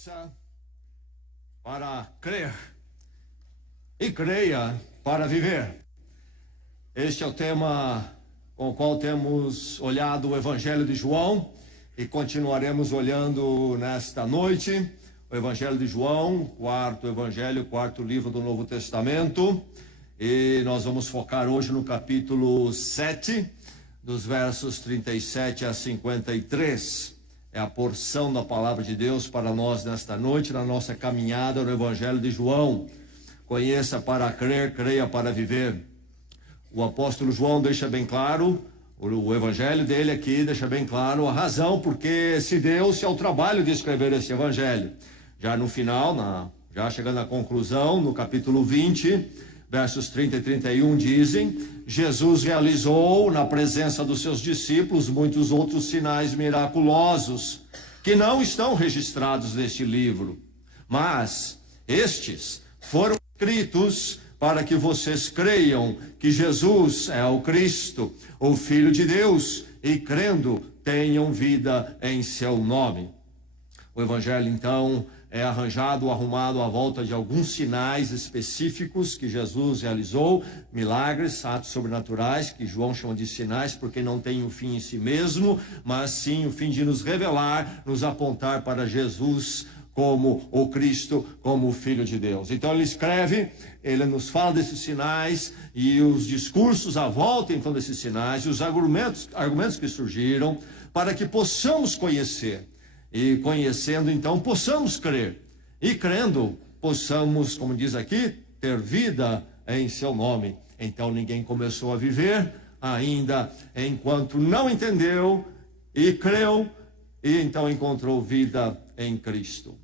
Conheça para crer e creia para viver. Este é o tema com o qual temos olhado o Evangelho de João e continuaremos olhando nesta noite o Evangelho de João, quarto Evangelho, quarto livro do Novo Testamento, e nós vamos focar hoje no capítulo 7, dos versos 37 a 53. É a porção da palavra de Deus para nós nesta noite, na nossa caminhada no Evangelho de João. Conheça para crer, creia para viver. O apóstolo João deixa bem claro, o evangelho dele aqui deixa bem claro a razão porque se deu-se ao trabalho de escrever esse evangelho. Já no final, já chegando à conclusão, no capítulo 20, versos 30 e 31 dizem: Jesus realizou na presença dos seus discípulos muitos outros sinais miraculosos que não estão registrados neste livro, mas estes foram escritos para que vocês creiam que Jesus é o Cristo, o Filho de Deus, e crendo tenham vida em seu nome. O evangelho então é arrumado à volta de alguns sinais específicos que Jesus realizou, milagres, atos sobrenaturais, que João chama de sinais, porque não tem um fim em si mesmo, mas sim o fim de nos revelar, nos apontar para Jesus como o Cristo, como o Filho de Deus. Então ele escreve, ele nos fala desses sinais e os discursos à volta então desses sinais e os argumentos que surgiram para que possamos conhecer. E conhecendo, então, possamos crer. E crendo, possamos, como diz aqui, ter vida em seu nome. Então, ninguém começou a viver ainda enquanto não entendeu e creu, e então encontrou vida em Cristo.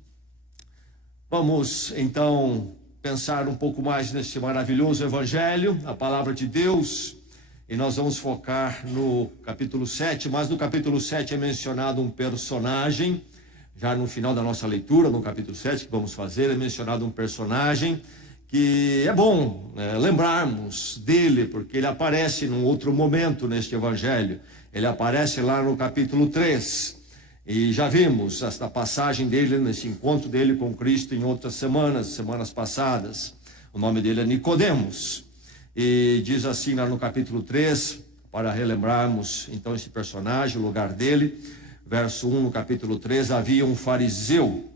Vamos, então, pensar um pouco mais nesse maravilhoso evangelho, a palavra de Deus. E nós vamos focar no capítulo 7, mas no capítulo 7 é mencionado um personagem, já no final da nossa leitura, no capítulo 7 que vamos fazer, é mencionado um personagem que é bom lembrarmos dele, porque ele aparece num outro momento neste evangelho. Ele aparece lá no capítulo 3, e já vimos esta passagem dele, nesse encontro dele com Cristo em outras semanas passadas. O nome dele é Nicodemos. E diz assim lá no capítulo 3, para relembrarmos então esse personagem, o lugar dele, verso 1 no capítulo 3, havia um fariseu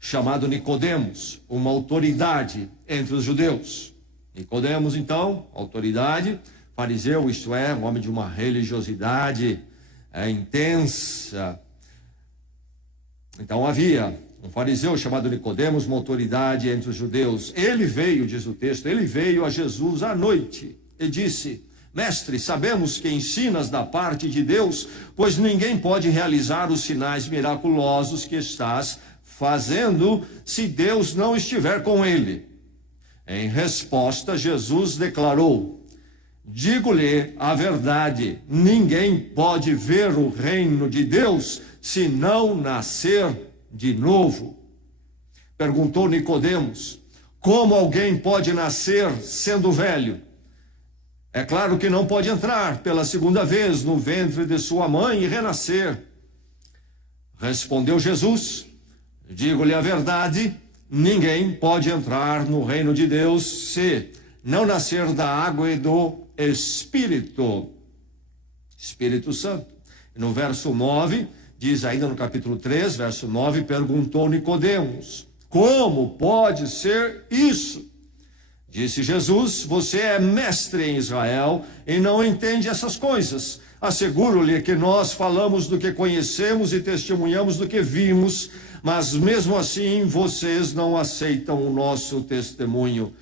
chamado Nicodemos, uma autoridade entre os judeus. Nicodemos então, autoridade, fariseu, isto é, um homem de uma religiosidade intensa. Então havia um fariseu chamado Nicodemos, uma autoridade entre os judeus. Ele veio, diz o texto, ele veio a Jesus à noite e disse: Mestre, sabemos que ensinas da parte de Deus, pois ninguém pode realizar os sinais miraculosos que estás fazendo se Deus não estiver com ele. Em resposta, Jesus declarou: Digo-lhe a verdade, ninguém pode ver o reino de Deus se não nascer de novo. Perguntou Nicodemos: como alguém pode nascer sendo velho? É claro que não pode entrar pela segunda vez no ventre de sua mãe e renascer. Respondeu Jesus: digo-lhe a verdade, ninguém pode entrar no reino de Deus se não nascer da água e do Espírito Santo. No verso 9, diz ainda no capítulo 3, verso 9, perguntou Nicodemos: como pode ser isso? Disse Jesus: você é mestre em Israel e não entende essas coisas. Asseguro-lhe que nós falamos do que conhecemos e testemunhamos do que vimos, mas mesmo assim vocês não aceitam o nosso testemunho.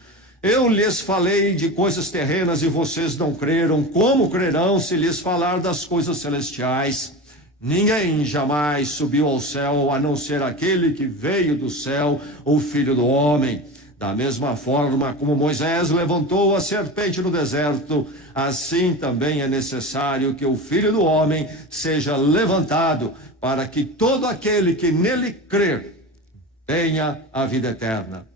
Eu lhes falei de coisas terrenas e vocês não creram. Como crerão se lhes falar das coisas celestiais? Ninguém jamais subiu ao céu a não ser aquele que veio do céu, o Filho do Homem. Da mesma forma como Moisés levantou a serpente no deserto, assim também é necessário que o Filho do Homem seja levantado, para que todo aquele que nele crer tenha a vida eterna.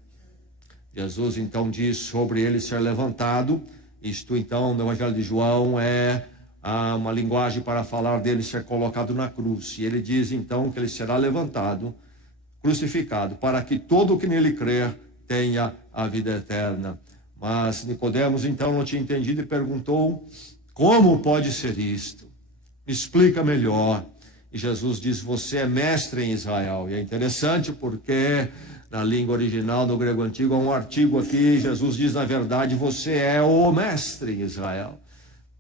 Jesus então diz sobre ele ser levantado. Isto então no Evangelho de João é uma linguagem para falar dele ser colocado na cruz. E ele diz então que ele será levantado crucificado, para que todo o que nele crer tenha a vida eterna. Mas Nicodemos então não tinha entendido e perguntou: como pode ser isto? Me explica melhor. E Jesus diz: você é mestre em Israel. E é interessante porque na língua original, no grego antigo, há um artigo aqui. Jesus diz, na verdade, você é o mestre em Israel.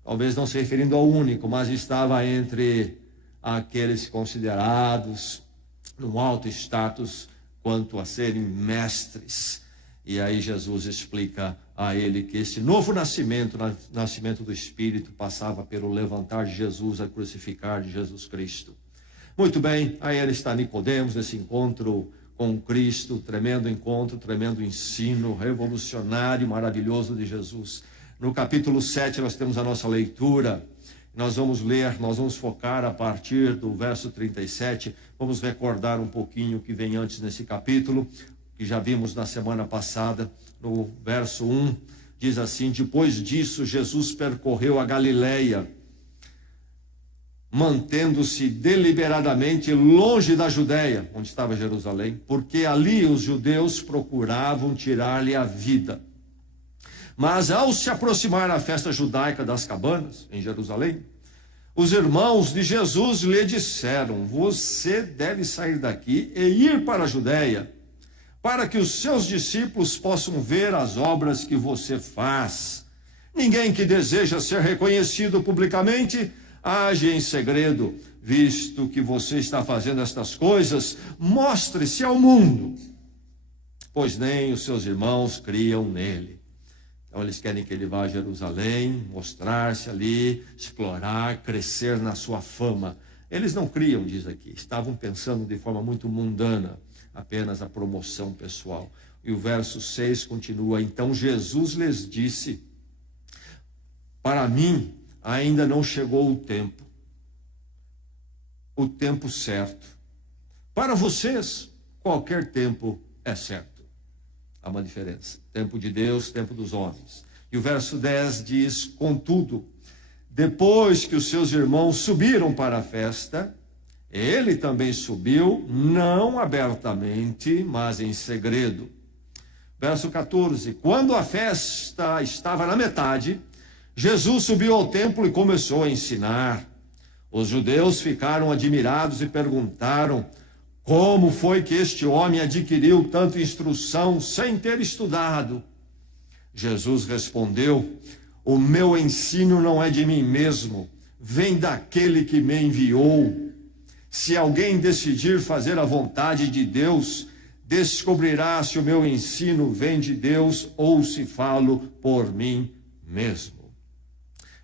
Talvez não se referindo ao único, mas estava entre aqueles considerados num alto status quanto a serem mestres. E aí Jesus explica a ele que esse novo nascimento, nascimento do Espírito, passava pelo levantar de Jesus, a crucificar de Jesus Cristo. Muito bem, aí ele está Nicodemos, nesse encontro com Cristo, tremendo encontro, tremendo ensino, revolucionário, maravilhoso de Jesus. No capítulo 7 nós temos a nossa leitura, nós vamos ler, nós vamos focar a partir do verso 37, vamos recordar um pouquinho o que vem antes nesse capítulo, que já vimos na semana passada. No verso 1, diz assim: depois disso Jesus percorreu a Galileia, mantendo-se deliberadamente longe da Judéia, onde estava Jerusalém, porque ali os judeus procuravam tirar-lhe a vida. Mas ao se aproximar a festa judaica das cabanas, em Jerusalém, os irmãos de Jesus lhe disseram: você deve sair daqui e ir para a Judéia, para que os seus discípulos possam ver as obras que você faz. Ninguém que deseja ser reconhecido publicamente age em segredo. Visto que você está fazendo estas coisas, mostre-se ao mundo, pois nem os seus irmãos criam nele. Então eles querem que ele vá a Jerusalém, mostrar-se ali, explorar, crescer na sua fama. Eles não criam, diz aqui, estavam pensando de forma muito mundana, apenas a promoção pessoal. E o verso 6 continua: então Jesus lhes disse: para mim ainda não chegou o tempo certo. Para vocês, qualquer tempo é certo. Há uma diferença: tempo de Deus, tempo dos homens. E o verso 10 diz: contudo, depois que os seus irmãos subiram para a festa, ele também subiu, não abertamente, mas em segredo. Verso 14: quando a festa estava na metade, Jesus subiu ao templo e começou a ensinar. Os judeus ficaram admirados e perguntaram: como foi que este homem adquiriu tanta instrução sem ter estudado? Jesus respondeu: o meu ensino não é de mim mesmo, vem daquele que me enviou. Se alguém decidir fazer a vontade de Deus, descobrirá se o meu ensino vem de Deus ou se falo por mim mesmo.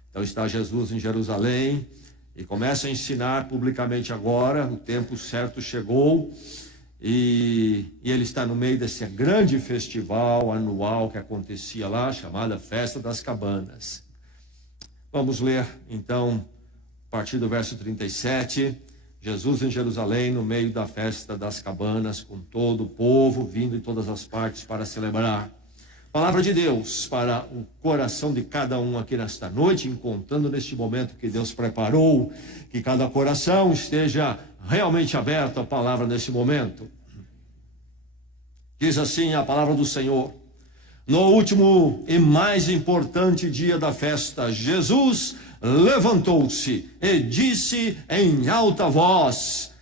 Então está Jesus em Jerusalém e começa a ensinar publicamente agora. O tempo certo chegou e ele está no meio desse grande festival anual que acontecia lá, chamada Festa das Cabanas. Vamos ler então a partir do verso 37. Jesus em Jerusalém, no meio da festa das cabanas, com todo o povo vindo de todas as partes para celebrar. Palavra de Deus para o coração de cada um aqui nesta noite, encontrando neste momento que Deus preparou, que cada coração esteja realmente aberto à palavra neste momento. Diz assim a palavra do Senhor: no último e mais importante dia da festa, Jesus levantou-se e disse em alta voz: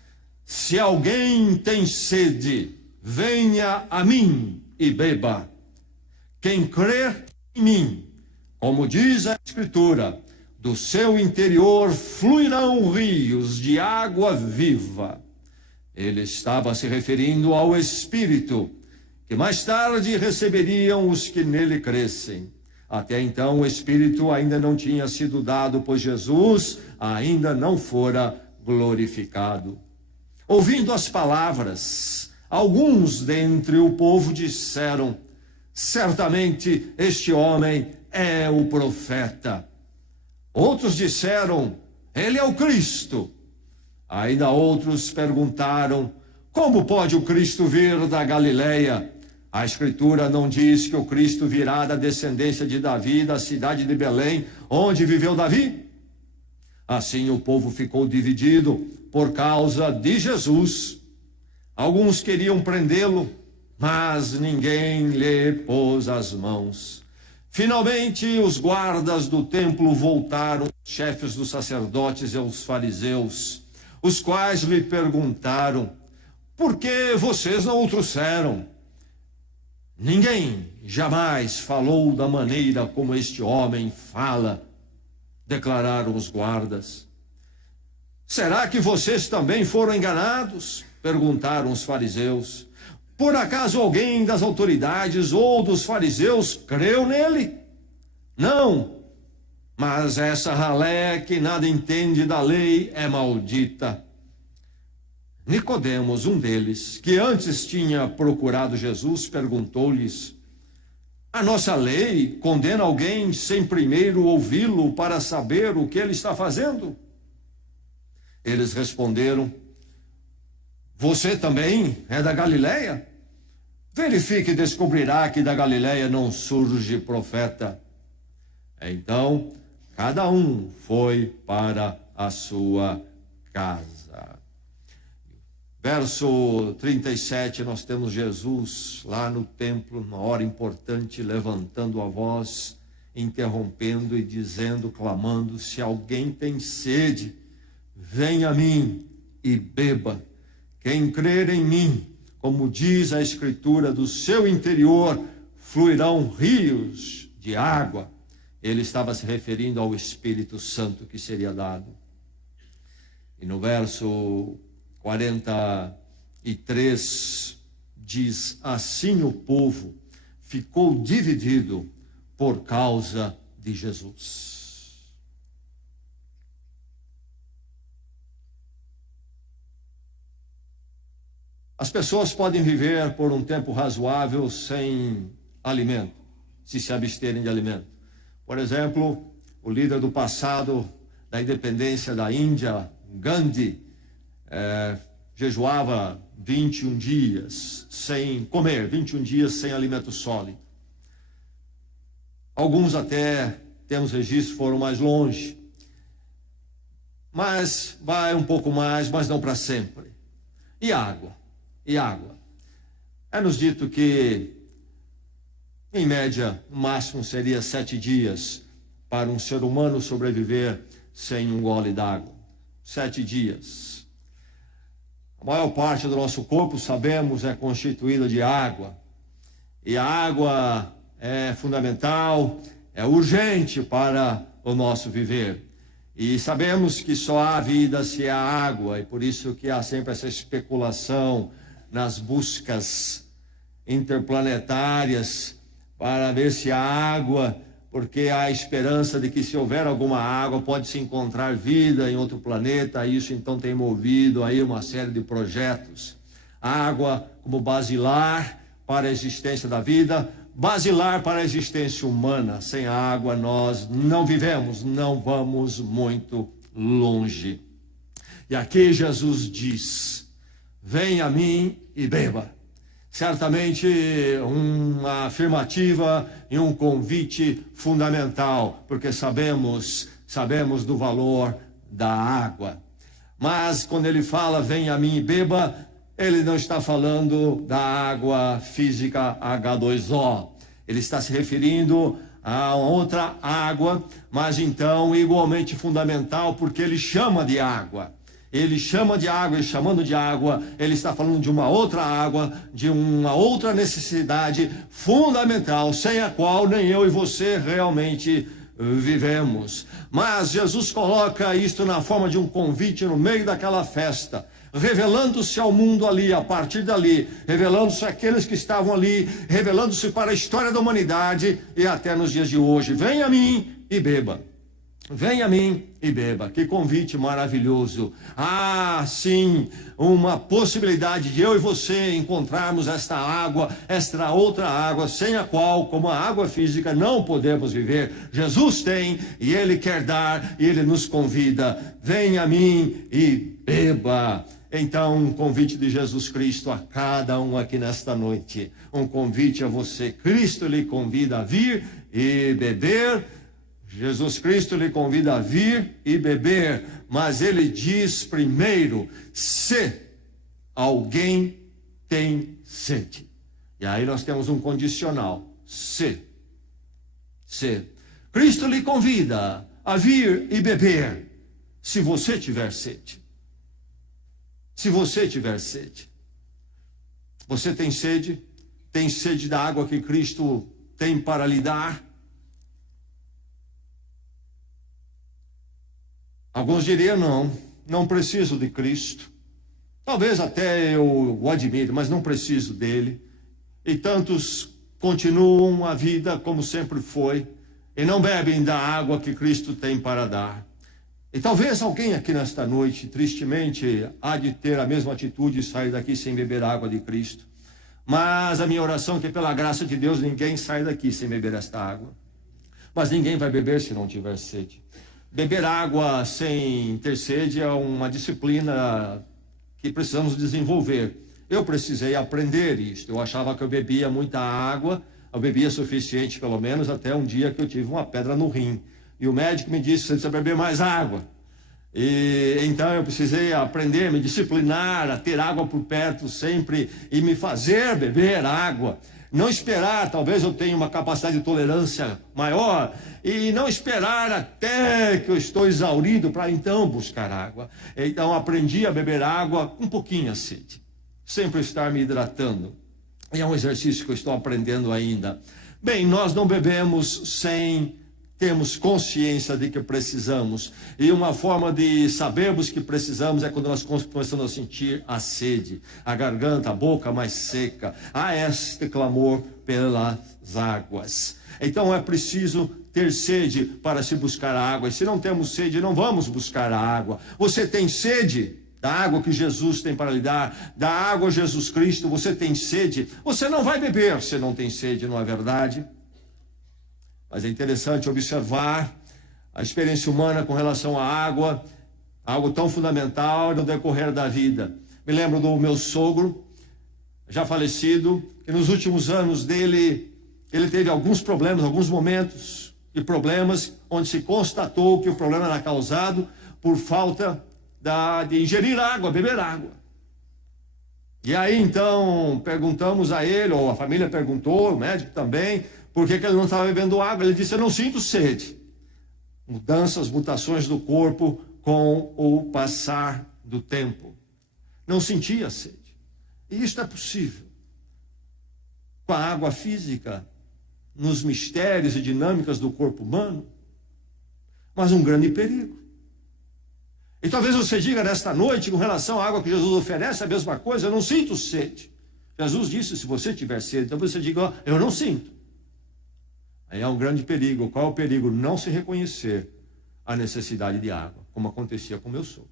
se alguém tem sede, venha a mim e beba. Quem crer em mim, como diz a Escritura, do seu interior fluirão rios de água viva. Ele estava se referindo ao Espírito, que mais tarde receberiam os que nele crescem. Até então o Espírito ainda não tinha sido dado, pois Jesus ainda não fora glorificado. Ouvindo as palavras, alguns dentre o povo disseram: certamente este homem é o profeta. Outros disseram: ele é o Cristo. Ainda outros perguntaram: como pode o Cristo vir da Galileia? A Escritura não diz que o Cristo virá da descendência de Davi, da cidade de Belém, onde viveu Davi? Assim o povo ficou dividido por causa de Jesus. Alguns queriam prendê-lo, mas ninguém lhe pôs as mãos. Finalmente, os guardas do templo voltaram, os chefes dos sacerdotes e os fariseus, os quais lhe perguntaram: por que vocês não o trouxeram? Ninguém jamais falou da maneira como este homem fala, declararam os guardas. Será que vocês também foram enganados? Perguntaram os fariseus. Por acaso alguém das autoridades ou dos fariseus creu nele? Não, mas essa ralé que nada entende da lei é maldita. Nicodemos, um deles, que antes tinha procurado Jesus, perguntou-lhes: a nossa lei condena alguém sem primeiro ouvi-lo para saber o que ele está fazendo? Eles responderam: você também é da Galileia? Verifique e descobrirá que da Galileia não surge profeta. Então, cada um foi para a sua casa. Verso 37, nós temos Jesus lá no templo, uma hora importante, levantando a voz, interrompendo e dizendo, clamando: se alguém tem sede, venha a mim e beba. Quem crer em mim, como diz a Escritura, do seu interior fluirão rios de água. Ele estava se referindo ao Espírito Santo que seria dado. E no verso 43 diz: assim o povo ficou dividido por causa de Jesus. As pessoas podem viver por um tempo razoável sem alimento, se absterem de alimento. Por exemplo, o líder do passado da independência da Índia, Gandhi, jejuava 21 dias sem comer, 21 dias sem alimento sólido. Alguns até, temos registro, foram mais longe. Mas vai um pouco mais, mas não para sempre. E água? E água? É-nos dito que, em média, o máximo seria 7 dias para um ser humano sobreviver sem um gole d'água. 7 dias. A maior parte do nosso corpo, sabemos, é constituída de água. E a água é fundamental, é urgente para o nosso viver. E sabemos que só há vida se há água, e por isso que há sempre essa especulação nas buscas interplanetárias para ver se há água, porque há esperança de que se houver alguma água pode-se encontrar vida em outro planeta. Isso então tem movido aí uma série de projetos. Água como basilar para a existência da vida, basilar para a existência humana. Sem água nós não vivemos, não vamos muito longe. E aqui Jesus diz: venha a mim e beba. Certamente uma afirmativa e um convite fundamental, porque sabemos do valor da água. Mas quando ele fala venha a mim e beba, ele não está falando da água física H2O. Ele está se referindo a outra água, mas então igualmente fundamental, porque ele chama de água. Ele chama de água, e chamando de água, ele está falando de uma outra água, de uma outra necessidade fundamental, sem a qual nem eu e você realmente vivemos. Mas Jesus coloca isto na forma de um convite no meio daquela festa, revelando-se ao mundo ali, a partir dali, revelando-se àqueles que estavam ali, revelando-se para a história da humanidade e até nos dias de hoje. Venha a mim e beba. Venha a mim e beba. Que convite maravilhoso. Ah, sim, uma possibilidade de eu e você encontrarmos esta água, esta outra água, sem a qual, como a água física, não podemos viver. Jesus tem e Ele quer dar e Ele nos convida. Venha a mim e beba. Então, um convite de Jesus Cristo a cada um aqui nesta noite. Um convite a você. Cristo lhe convida a vir e beber. Jesus Cristo lhe convida a vir e beber, mas ele diz primeiro: se alguém tem sede. E aí nós temos um condicional, se. Cristo lhe convida a vir e beber, se você tiver sede. Se você tiver sede. Você tem sede? Tem sede da água que Cristo tem para lhe dar? Alguns diriam, não preciso de Cristo. Talvez até eu o admire, mas não preciso dele. E tantos continuam a vida como sempre foi, e não bebem da água que Cristo tem para dar. E talvez alguém aqui nesta noite, tristemente, há de ter a mesma atitude e sair daqui sem beber a água de Cristo. Mas a minha oração é que, pela graça de Deus, ninguém sai daqui sem beber esta água. Mas ninguém vai beber se não tiver sede. Beber água sem ter sede é uma disciplina que precisamos desenvolver. Eu precisei aprender isto. Eu achava que eu bebia muita água, eu bebia suficiente, pelo menos, até um dia que eu tive uma pedra no rim. E o médico me disse, você precisa beber mais água. E então eu precisei aprender, me disciplinar, a ter água por perto sempre e me fazer beber água. Não esperar, talvez eu tenha uma capacidade de tolerância maior, e não esperar até que eu estou exaurido para então buscar água. Então aprendi a beber água um pouquinho a sede, sempre estar me hidratando. E é um exercício que eu estou aprendendo ainda. Bem, nós não bebemos sem termos consciência de que precisamos. E uma forma de sabermos que precisamos é quando nós começamos a sentir a sede, a garganta, a boca mais seca. Há este clamor pelas águas. Então é preciso ter sede para se buscar a água. E se não temos sede, não vamos buscar a água. Você tem sede da água que Jesus tem para lhe dar, da água Jesus Cristo, você tem sede? Você não vai beber se não tem sede, não é verdade? Mas é interessante observar a experiência humana com relação à água, algo tão fundamental no decorrer da vida. Me lembro do meu sogro, já falecido, que nos últimos anos dele, ele teve alguns problemas, alguns momentos de problemas, onde se constatou que o problema era causado por falta de ingerir água, beber água. E aí então perguntamos a ele, ou a família perguntou, o médico também, por que ele não estava bebendo água? Ele disse, eu não sinto sede. Mutações do corpo com o passar do tempo. Não sentia sede. E isto é possível. Com a água física, nos mistérios e dinâmicas do corpo humano, mas um grande perigo. E talvez você diga nesta noite, com relação à água que Jesus oferece, a mesma coisa, eu não sinto sede. Jesus disse, se você tiver sede, então você diga, eu não sinto. Aí há um grande perigo. Qual é o perigo? Não se reconhecer a necessidade de água, como acontecia com meu sogro.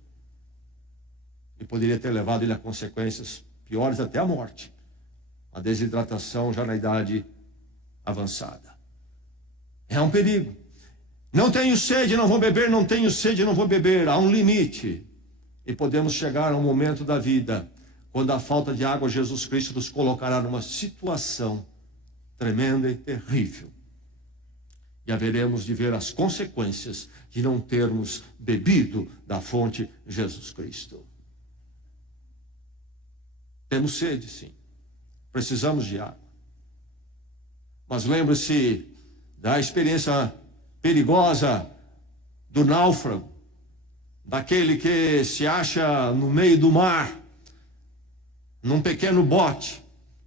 E poderia ter levado ele a consequências piores, até a morte. A desidratação já na idade avançada. É um perigo. Não tenho sede, não vou beber, não tenho sede, não vou beber. Há um limite. E podemos chegar a um momento da vida, quando a falta de água, Jesus Cristo nos colocará numa situação tremenda e terrível. E haveremos de ver as consequências de não termos bebido da fonte Jesus Cristo. Temos sede, sim. Precisamos de água. Mas lembre-se da experiência perigosa do náufrago, daquele que se acha no meio do mar, num pequeno bote.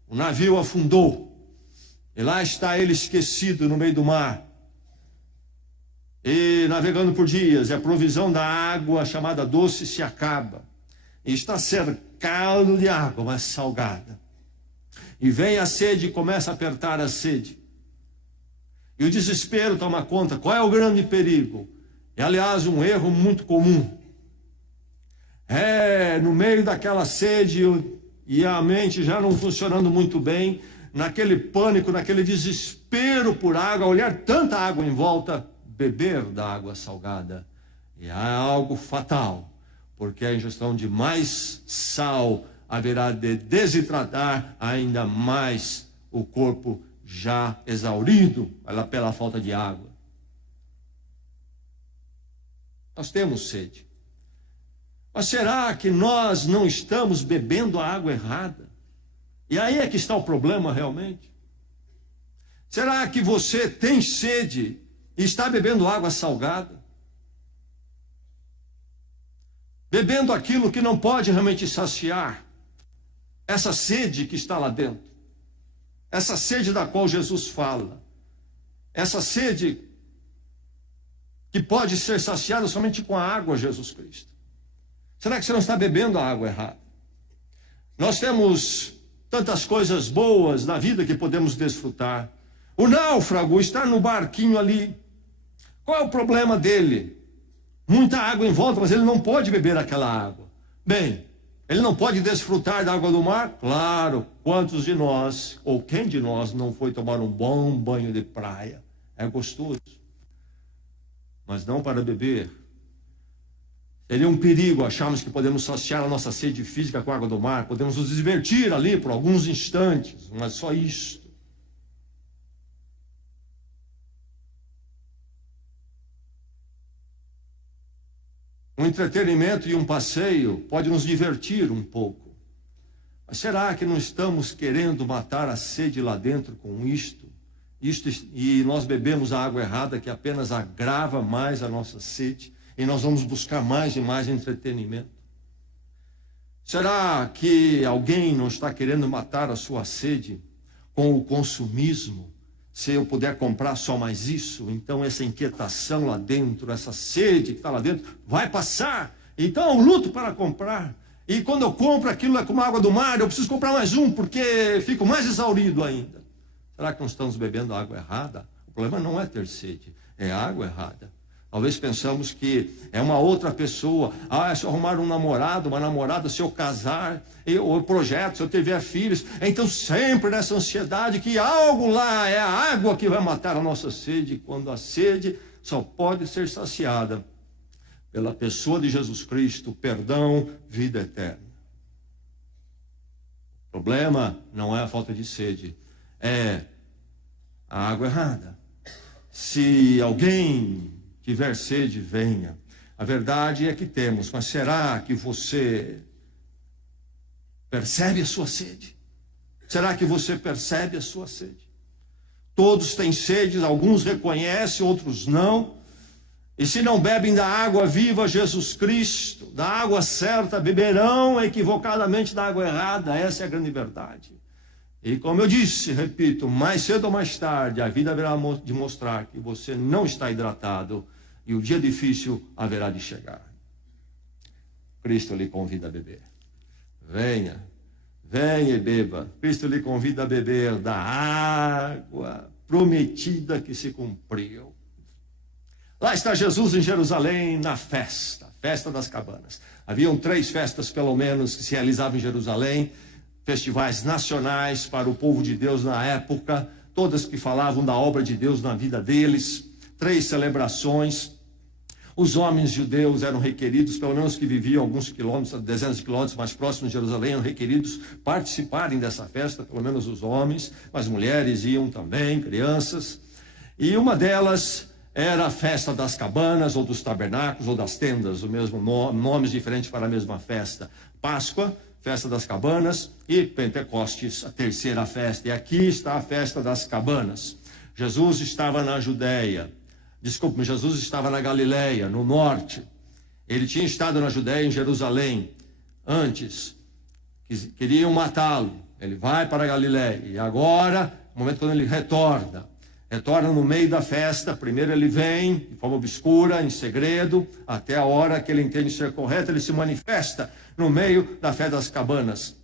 O navio afundou. E lá está ele esquecido no meio do mar. E navegando por dias, e a provisão da água chamada doce se acaba. E está cercado de água, mas salgada. E vem a sede e começa a apertar a sede. E o desespero toma conta. Qual é o grande perigo? É, aliás, um erro muito comum. No meio daquela sede e a mente já não funcionando muito bem, naquele pânico, naquele desespero por água, olhar tanta água em volta, beber da água salgada. E há algo fatal, porque a ingestão de mais sal haverá de desidratar ainda mais o corpo já exaurido pela falta de água. Nós temos sede. Mas será que nós não estamos bebendo a água errada? E aí é que está o problema realmente. Será que você tem sede e está bebendo água salgada? Bebendo aquilo que não pode realmente saciar essa sede que está lá dentro. Essa sede da qual Jesus fala. Essa sede que pode ser saciada somente com a água, Jesus Cristo. Será que você não está bebendo a água errada? Nós temos tantas coisas boas na vida que podemos desfrutar. O náufrago está no barquinho ali. Qual é o problema dele? Muita água em volta, mas ele não pode beber aquela água. Bem, ele não pode desfrutar da água do mar? Claro, quantos de nós, ou quem de nós não foi tomar um bom banho de praia? É gostoso. Mas não para beber. Seria um perigo acharmos que podemos saciar a nossa sede física com a água do mar, podemos nos divertir ali por alguns instantes, mas só isto. Um entretenimento e um passeio pode nos divertir um pouco. Mas será que não estamos querendo matar a sede lá dentro com isto? E nós bebemos a água errada que apenas agrava mais a nossa sede e nós vamos buscar mais e mais entretenimento? Será que alguém não está querendo matar a sua sede com o consumismo? Se eu puder comprar só mais isso, então essa inquietação lá dentro, essa sede que está lá dentro, vai passar. Então eu luto para comprar. E quando eu compro aquilo é como a água do mar, eu preciso comprar mais um, porque fico mais exaurido ainda. Será que nós estamos bebendo água errada? O problema não é ter sede, é a água errada. Talvez pensamos que é uma outra pessoa. Se eu arrumar um namorado, uma namorada, se eu casar, ou projeto, se eu tiver filhos. Então sempre nessa ansiedade que algo lá é a água que vai matar a nossa sede. Quando a sede só pode ser saciada pela pessoa de Jesus Cristo, perdão, vida eterna. O problema não é a falta de sede, é a água errada. Se alguém tiver sede, venha. A verdade é que temos, mas será que você percebe a sua sede? Será que você percebe a sua sede? Todos têm sede, alguns reconhecem, outros não. E se não bebem da água viva, Jesus Cristo, da água certa, beberão equivocadamente da água errada. Essa é a grande verdade. E como eu disse, repito, mais cedo ou mais tarde, a vida haverá de mostrar que você não está hidratado e o dia difícil haverá de chegar. Cristo lhe convida a beber. Venha, venha e beba. Cristo lhe convida a beber da água prometida que se cumpriu. Lá está Jesus em Jerusalém na festa das cabanas. Haviam 3 festas pelo menos que se realizavam em Jerusalém, festivais nacionais para o povo de Deus na época, todas que falavam da obra de Deus na vida deles, 3 celebrações. Os homens judeus eram requeridos, pelo menos que viviam alguns quilômetros, dezenas de quilômetros mais próximos de Jerusalém, eram requeridos participarem dessa festa, pelo menos os homens, mas mulheres iam também, crianças. E uma delas era a festa das cabanas, ou dos tabernáculos, ou das tendas, o mesmo nomes diferentes para a mesma festa. Páscoa, festa das cabanas, e Pentecostes, a terceira festa. E aqui está a festa das cabanas. Jesus estava na Judéia. Jesus estava na Galileia, no norte. Ele tinha estado na Judéia, em Jerusalém, antes. Queriam matá-lo. Ele vai para a Galileia. E agora, no momento quando ele retorna no meio da festa. Primeiro ele vem de forma obscura, em segredo, até a hora que ele entende ser correto, ele se manifesta no meio da festa das cabanas.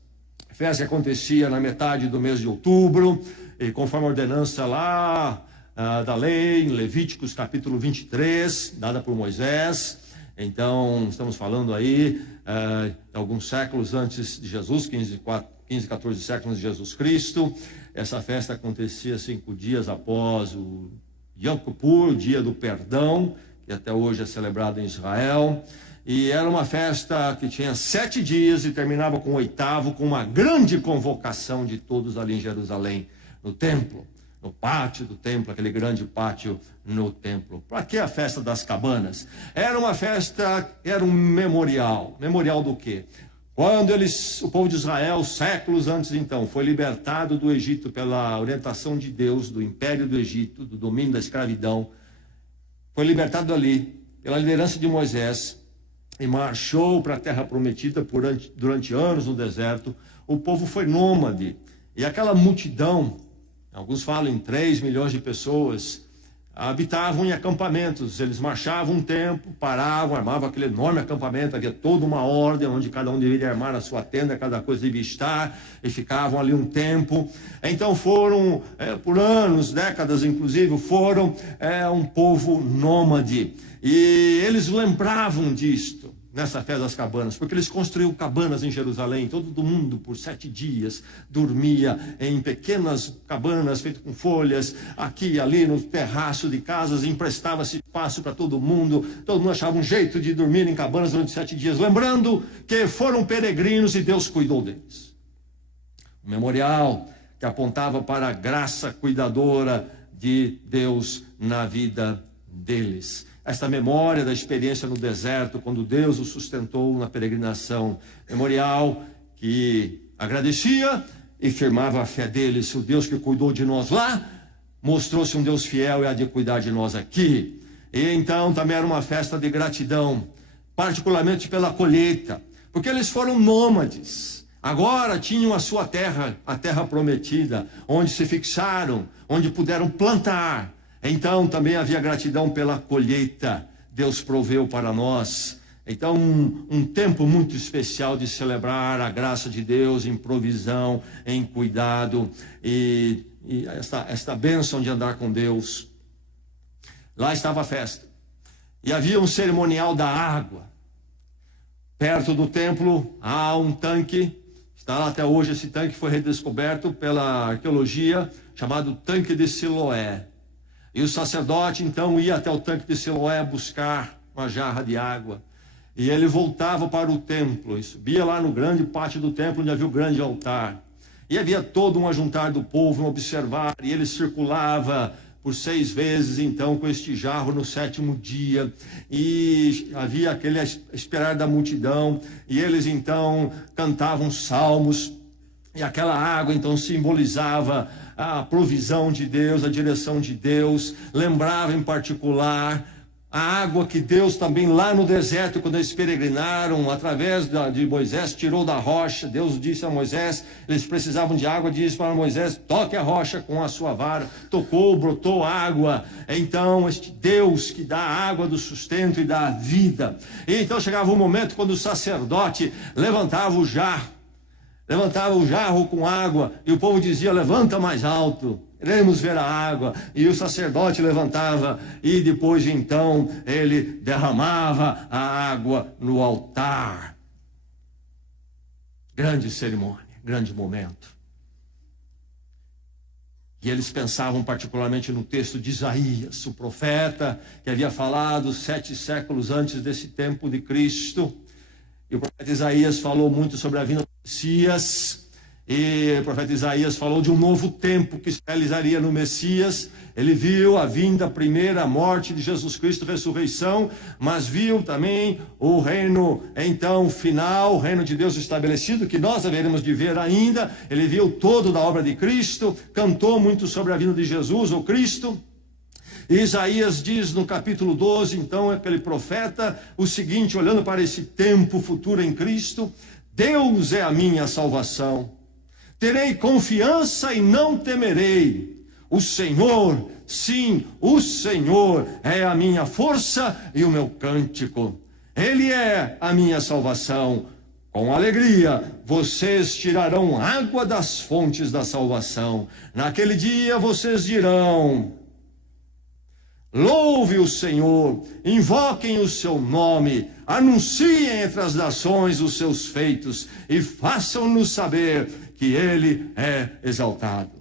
A festa que acontecia na metade do mês de outubro, e conforme a ordenança lá da lei, em Levíticos capítulo 23, dada por Moisés. Então, estamos falando aí alguns séculos antes de Jesus, 15, 14 séculos antes de Jesus Cristo. Essa festa acontecia 5 dias após o Yom Kippur, o dia do perdão, que até hoje é celebrado em Israel. E era uma festa que tinha 7 dias e terminava com o 8º, com uma grande convocação de todos ali em Jerusalém, no templo, no pátio do templo, aquele grande pátio no templo. Para que a festa das cabanas? Era uma festa, era um memorial. Memorial do quê? Quando o povo de Israel, séculos antes então, foi libertado do Egito pela orientação de Deus, do império do Egito, do domínio da escravidão, foi libertado ali pela liderança de Moisés e marchou para a terra prometida durante anos no deserto. O povo foi nômade e aquela multidão, alguns falam em 3 milhões de pessoas, habitavam em acampamentos. Eles marchavam um tempo, paravam, armavam aquele enorme acampamento, havia toda uma ordem onde cada um deveria armar a sua tenda, cada coisa devia estar, e ficavam ali um tempo. Então foram, por anos, décadas inclusive, foram um povo nômade, e eles lembravam disto nessa festa das cabanas, porque eles construíram cabanas em Jerusalém. Todo mundo por 7 dias dormia em pequenas cabanas feitas com folhas, aqui e ali no terraço de casas, emprestava-se espaço para todo mundo achava um jeito de dormir em cabanas durante 7 dias, lembrando que foram peregrinos e Deus cuidou deles. Um memorial que apontava para a graça cuidadora de Deus na vida deles. Esta memória da experiência no deserto, quando Deus os sustentou na peregrinação. Memorial que agradecia e firmava a fé deles. O Deus que cuidou de nós lá, mostrou-se um Deus fiel e há de cuidar de nós aqui. E então também era uma festa de gratidão, particularmente pela colheita, porque eles foram nômades. Agora tinham a sua terra, a terra prometida, onde se fixaram, onde puderam plantar. Então também havia gratidão pela colheita. Deus proveu para nós. Então um tempo muito especial de celebrar a graça de Deus em provisão, em cuidado e esta bênção de andar com Deus. Lá estava a festa e havia um cerimonial da água. Perto do templo há um tanque, está lá até hoje. Esse tanque foi redescoberto pela arqueologia, chamado Tanque de Siloé. E o sacerdote então ia até o tanque de Siloé buscar uma jarra de água. E ele voltava para o templo e subia lá no grande pátio do templo, onde havia o grande altar. E havia todo um ajuntar do povo, um observar, e ele circulava por 6 vezes então com este jarro no 7º dia. E havia aquele esperar da multidão, e eles então cantavam salmos. E aquela água então simbolizava a provisão de Deus, a direção de Deus. Lembrava em particular a água que Deus também lá no deserto, quando eles peregrinaram, através de Moisés, tirou da rocha. Deus disse a Moisés, eles precisavam de água, disse para Moisés, toque a rocha com a sua vara. Tocou, brotou água. Então este Deus que dá a água do sustento e da vida. E então chegava um momento quando o sacerdote levantava o jarro com água, e o povo dizia, levanta mais alto, queremos ver a água. E o sacerdote levantava, e depois então ele derramava a água no altar. Grande cerimônia, grande momento. E eles pensavam particularmente no texto de Isaías, o profeta que havia falado 7 séculos antes desse tempo de Cristo. E o profeta Isaías falou muito sobre a vinda do Messias, e o profeta Isaías falou de um novo tempo que se realizaria no Messias. Ele viu a vinda primeira, a morte de Jesus Cristo, ressurreição, mas viu também o reino então final, o reino de Deus estabelecido, que nós haveremos de ver ainda. Ele viu todo da obra de Cristo, cantou muito sobre a vinda de Jesus, o Cristo. Isaías diz no capítulo 12, então, aquele profeta, o seguinte, olhando para esse tempo futuro em Cristo: Deus é a minha salvação, terei confiança e não temerei. O Senhor, sim, o Senhor é a minha força e o meu cântico. Ele é a minha salvação. Com alegria vocês tirarão água das fontes da salvação. Naquele dia vocês dirão: louve o Senhor, invoquem o seu nome, anunciem entre as nações os seus feitos e façam-nos saber que ele é exaltado.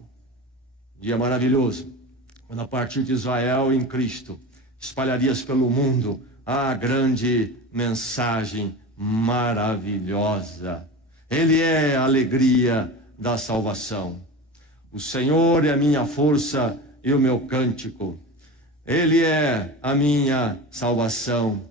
Dia maravilhoso, quando a partir de Israel em Cristo espalharia-se pelo mundo a grande mensagem maravilhosa. Ele é a alegria da salvação. O Senhor é a minha força e o meu cântico. Ele é a minha salvação.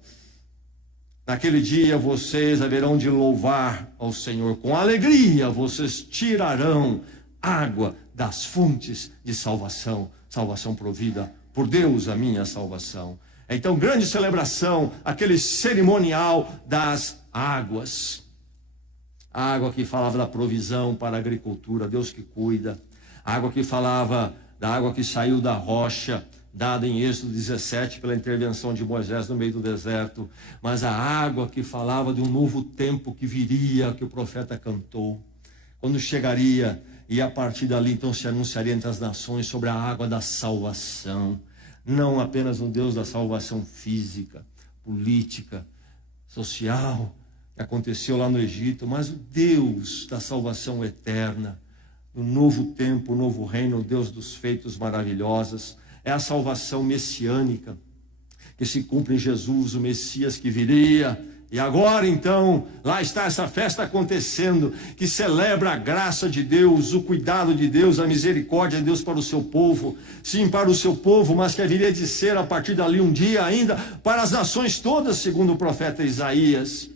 Naquele dia vocês haverão de louvar ao Senhor. Com alegria vocês tirarão água das fontes de salvação. Salvação provida por Deus, a minha salvação. Então, grande celebração, aquele cerimonial das águas. A água que falava da provisão para a agricultura, Deus que cuida. A água que falava da água que saiu da rocha, dada em Êxodo 17 pela intervenção de Moisés no meio do deserto. Mas a água que falava de um novo tempo que viria, que o profeta cantou. Quando chegaria, e a partir dali então se anunciaria entre as nações sobre a água da salvação. Não apenas um Deus da salvação física, política, social, que aconteceu lá no Egito, mas o Deus da salvação eterna, do novo tempo, o novo reino, o Deus dos feitos maravilhosos. É a salvação messiânica, que se cumpre em Jesus, o Messias que viria. E agora então, lá está essa festa acontecendo, que celebra a graça de Deus, o cuidado de Deus, a misericórdia de Deus para o seu povo. Sim, para o seu povo, mas que haveria de ser a partir dali um dia ainda para as nações todas, segundo o profeta Isaías.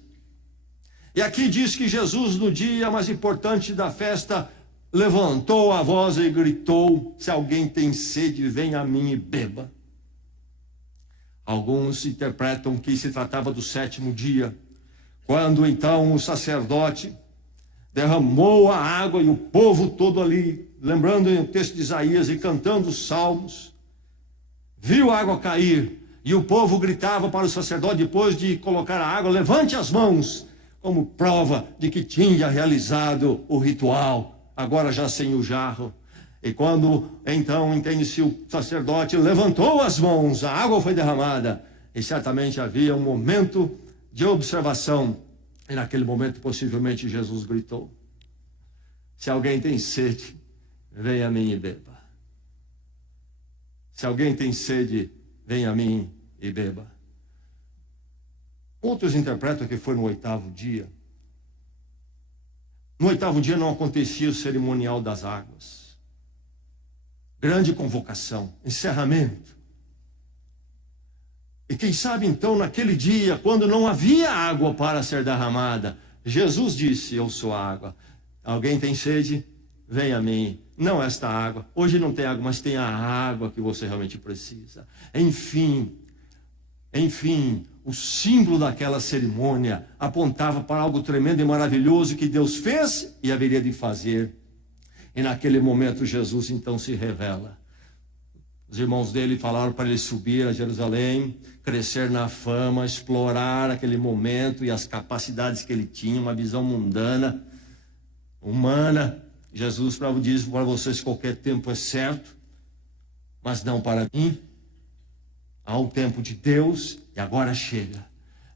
E aqui diz que Jesus, no dia mais importante da festa, levantou a voz e gritou: se alguém tem sede, venha a mim e beba. Alguns interpretam que se tratava do 7º dia, quando então o sacerdote derramou a água e o povo todo ali, lembrando o texto de Isaías e cantando os salmos, viu a água cair e o povo gritava para o sacerdote, depois de colocar a água: levante as mãos, como prova de que tinha realizado o ritual, agora já sem o jarro. E quando então, entende-se, o sacerdote levantou as mãos, a água foi derramada, e certamente havia um momento de observação, e naquele momento possivelmente Jesus gritou: se alguém tem sede, venha a mim e beba. Se alguém tem sede, venha a mim e beba. Outros interpretam que foi no 8º dia. No 8º dia não acontecia o cerimonial das águas. Grande convocação, encerramento. E quem sabe então naquele dia, quando não havia água para ser derramada, Jesus disse: eu sou a água. Alguém tem sede? Venha a mim. Não esta água. Hoje não tem água, mas tem a água que você realmente precisa. Enfim, o símbolo daquela cerimônia apontava para algo tremendo e maravilhoso que Deus fez e haveria de fazer. E naquele momento Jesus então se revela. Os irmãos dele falaram para ele subir a Jerusalém, crescer na fama, explorar aquele momento e as capacidades que ele tinha, uma visão mundana, humana. Jesus diz para vocês: qualquer tempo é certo, mas não para mim. Há um tempo de Deus e agora chega.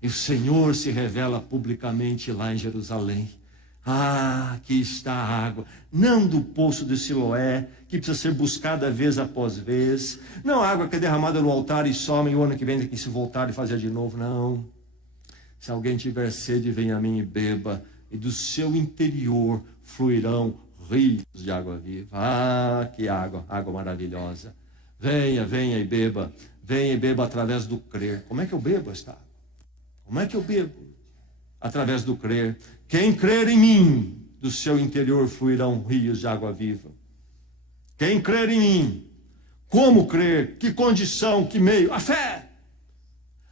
E o Senhor se revela publicamente lá em Jerusalém. Ah, aqui está a água, não do poço de Siloé, que precisa ser buscada vez após vez. Não a água que é derramada no altar e some, e o ano que vem tem que se voltar e fazer de novo. Não. Se alguém tiver sede, venha a mim e beba, e do seu interior fluirão rios de água viva. Ah, que água, água maravilhosa. Venha, venha e beba. Venha e beba através do crer. Como é que eu bebo esta água? Como é que eu bebo? Através do crer. Quem crer em mim, do seu interior fluirão rios de água viva. Quem crer em mim, como crer, que condição, que meio? A fé.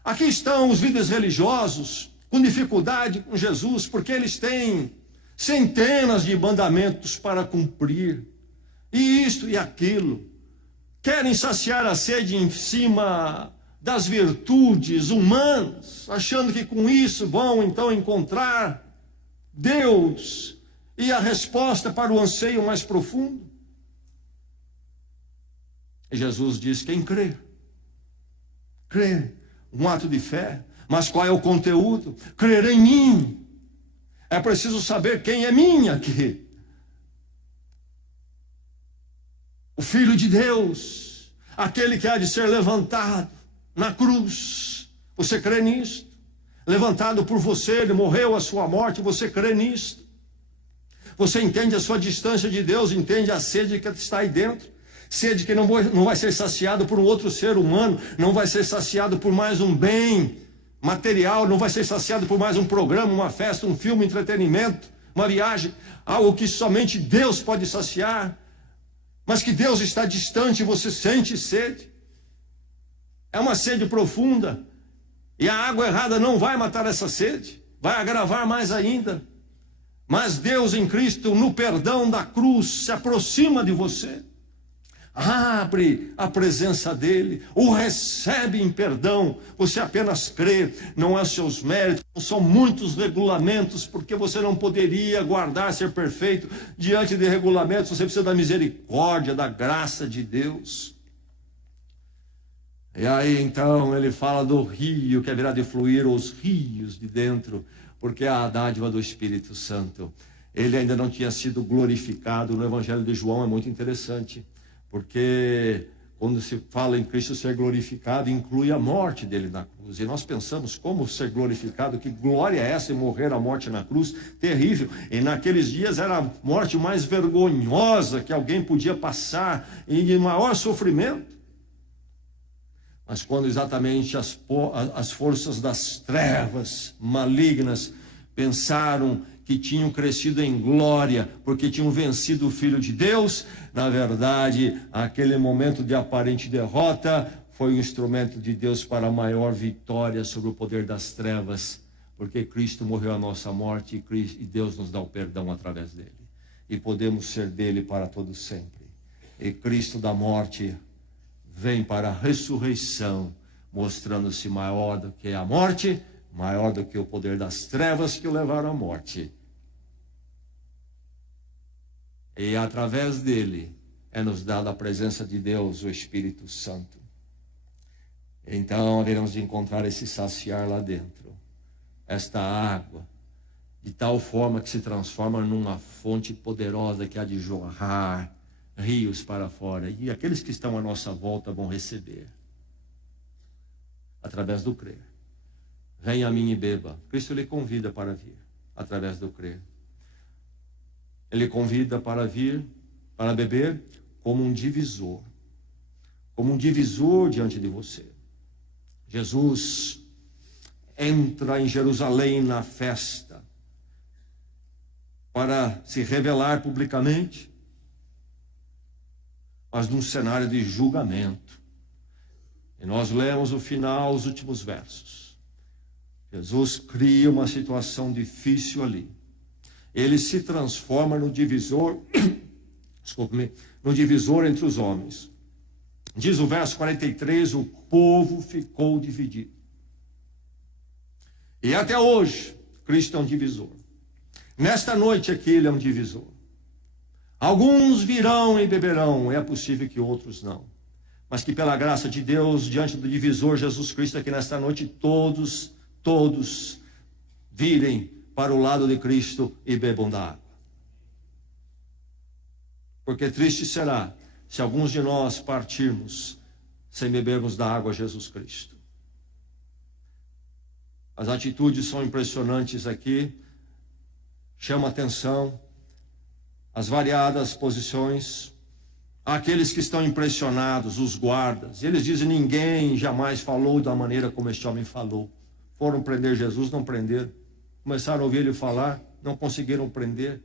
Aqui estão os líderes religiosos com dificuldade com Jesus, porque eles têm centenas de mandamentos para cumprir, e isto e aquilo. Querem saciar a sede em cima das virtudes humanas, achando que com isso vão então encontrar Deus e a resposta para o anseio mais profundo. E Jesus diz: quem crer, crer, um ato de fé. Mas qual é o conteúdo? Crer em mim. É preciso saber quem é mim aqui. O Filho de Deus, aquele que há de ser levantado na cruz. Você crê nisto? Levantado por você, ele morreu a sua morte, você crê nisto? Você entende a sua distância de Deus, entende a sede que está aí dentro? Sede que não vai ser saciado por um outro ser humano, não vai ser saciado por mais um bem, material, não vai ser saciado por mais um programa, uma festa, um filme, um entretenimento, uma viagem, algo que somente Deus pode saciar, mas que Deus está distante e você sente sede. É uma sede profunda, e a água errada não vai matar essa sede, vai agravar mais ainda. Mas Deus em Cristo, no perdão da cruz, se aproxima de você. Abre a presença dele, o recebe em perdão. Você apenas crê, não é os seus méritos, não são muitos regulamentos, porque você não poderia guardar, ser perfeito diante de regulamentos. Você precisa da misericórdia, da graça de Deus. E aí então ele fala do rio que haverá de fluir os rios de dentro, porque é a dádiva do Espírito Santo. Ele ainda não tinha sido glorificado. No Evangelho de João é muito interessante, porque quando se fala em Cristo ser glorificado, inclui a morte dele na cruz. E nós pensamos, como ser glorificado? Que glória é essa, morrer a morte na cruz? Terrível. E naqueles dias era a morte mais vergonhosa que alguém podia passar, e de maior sofrimento. Mas quando exatamente as forças das trevas malignas pensaram que tinham crescido em glória, porque tinham vencido o Filho de Deus, na verdade, aquele momento de aparente derrota foi um instrumento de Deus para a maior vitória sobre o poder das trevas, porque Cristo morreu a nossa morte e Deus nos dá o perdão através dele. E podemos ser dele para todo sempre. E Cristo da morte vem para a ressurreição, mostrando-se maior do que a morte, maior do que o poder das trevas que o levaram à morte. E através dele é nos dada a presença de Deus, o Espírito Santo. Então haveremos de encontrar esse saciar lá dentro, esta água, de tal forma que se transforma numa fonte poderosa que há de jorrar rios para fora, e aqueles que estão à nossa volta vão receber, através do crer. Venha a mim e beba. Cristo lhe convida para vir, através do crer. Ele convida para vir, para beber, como um divisor diante de você. Jesus entra em Jerusalém na festa, para se revelar publicamente, mas num cenário de julgamento. E nós lemos o final, os últimos versos. Jesus cria uma situação difícil ali. Ele se transforma no divisor, no divisor entre os homens. Diz o verso 43, o povo ficou dividido. E até hoje, Cristo é um divisor. Nesta noite aqui, ele é um divisor. Alguns virão e beberão, é possível que outros não. Mas que pela graça de Deus, diante do divisor Jesus Cristo, aqui nesta noite, todos virem para o lado de Cristo e bebam da água. Porque triste será se alguns de nós partirmos sem bebermos da água Jesus Cristo. As atitudes são impressionantes aqui, chama atenção, as variadas posições. Aqueles que estão impressionados, os guardas, eles dizem: ninguém jamais falou da maneira como este homem falou. Foram prender Jesus, não prenderam. Começaram a ouvir ele falar, não conseguiram prender.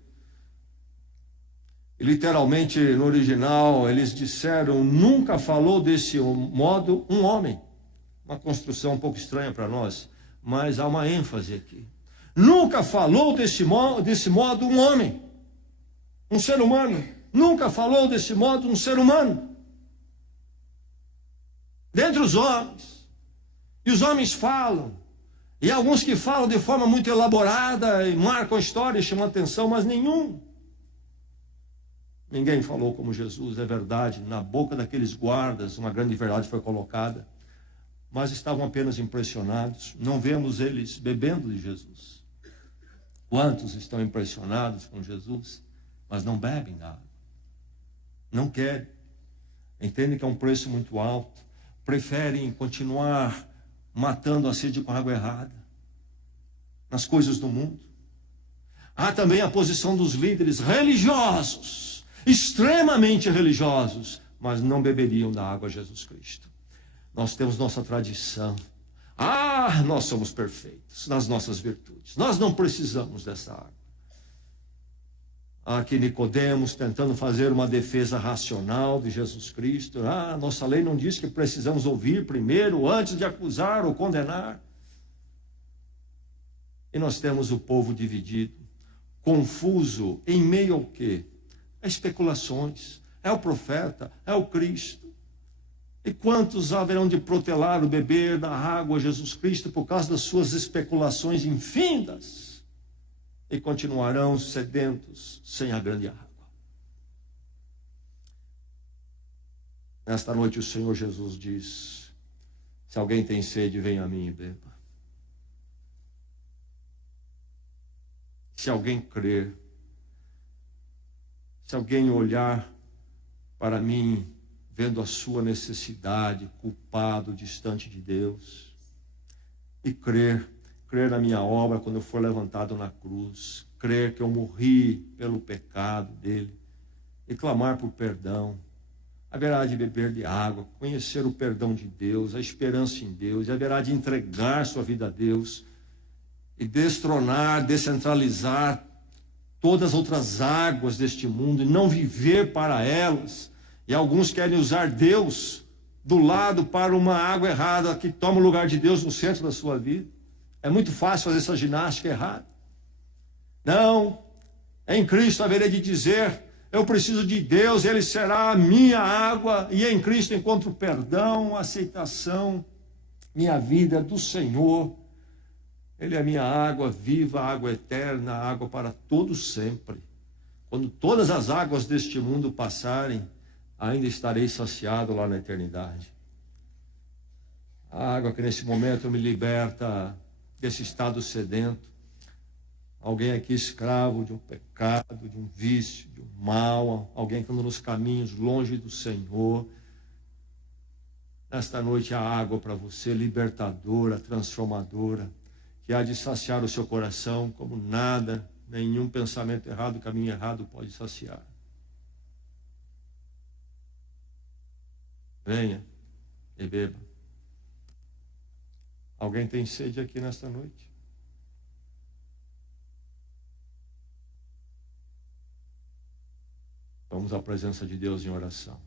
E, literalmente, no original, eles disseram: nunca falou desse modo um homem. Uma construção um pouco estranha para nós, mas há uma ênfase aqui. Nunca falou desse modo um homem, um ser humano. Nunca falou desse modo um ser humano. Dentre os homens. E os homens falam. E alguns que falam de forma muito elaborada e marcam a história e chamam a atenção, mas ninguém falou como Jesus, é verdade. Na boca daqueles guardas uma grande verdade foi colocada, mas estavam apenas impressionados. Não vemos eles bebendo de Jesus. Quantos estão impressionados com Jesus, mas não bebem da água? Não querem, entendem que é um preço muito alto, preferem continuar matando a sede com a água errada, nas coisas do mundo. Há também a posição dos líderes religiosos, extremamente religiosos, mas não beberiam da água Jesus Cristo. Nós temos nossa tradição, Ah, nós somos perfeitos nas nossas virtudes. Nós não precisamos dessa água. Aqui Nicodemos tentando fazer uma defesa racional de Jesus Cristo. Ah, nossa lei não diz que precisamos ouvir primeiro, antes de acusar ou condenar. E nós temos o povo dividido, confuso, em meio ao quê? A especulações. É o profeta, é o Cristo. E quantos haverão de protelar o beber da água Jesus Cristo por causa das suas especulações infindas? E continuarão sedentos sem a grande água. Nesta noite o Senhor Jesus diz: se alguém tem sede, venha a mim e beba. Se alguém crer, se alguém olhar para mim, vendo a sua necessidade, culpado, distante de Deus, e crer na minha obra quando eu for levantado na cruz, crer que eu morri pelo pecado dele, e clamar por perdão, haverá de beber de água, conhecer o perdão de Deus, a esperança em Deus, e haverá de entregar sua vida a Deus, e destronar, descentralizar todas as outras águas deste mundo, e não viver para elas. E alguns querem usar Deus do lado para uma água errada, que toma o lugar de Deus no centro da sua vida. É muito fácil fazer essa ginástica errada. Não, em Cristo haverei de dizer: eu preciso de Deus, Ele será a minha água, e em Cristo encontro perdão, aceitação, minha vida do Senhor. Ele é a minha água viva, água eterna, água para todos sempre. Quando todas as águas deste mundo passarem, ainda estarei saciado lá na eternidade. A água que nesse momento me liberta desse estado sedento. Alguém aqui escravo de um pecado, de um vício, de um mal, alguém que anda nos caminhos longe do Senhor. Nesta noite a água para você, libertadora, transformadora, que há de saciar o seu coração como nada, nenhum pensamento errado, caminho errado pode saciar. Venha e beba. Alguém tem sede aqui nesta noite? Vamos à presença de Deus em oração.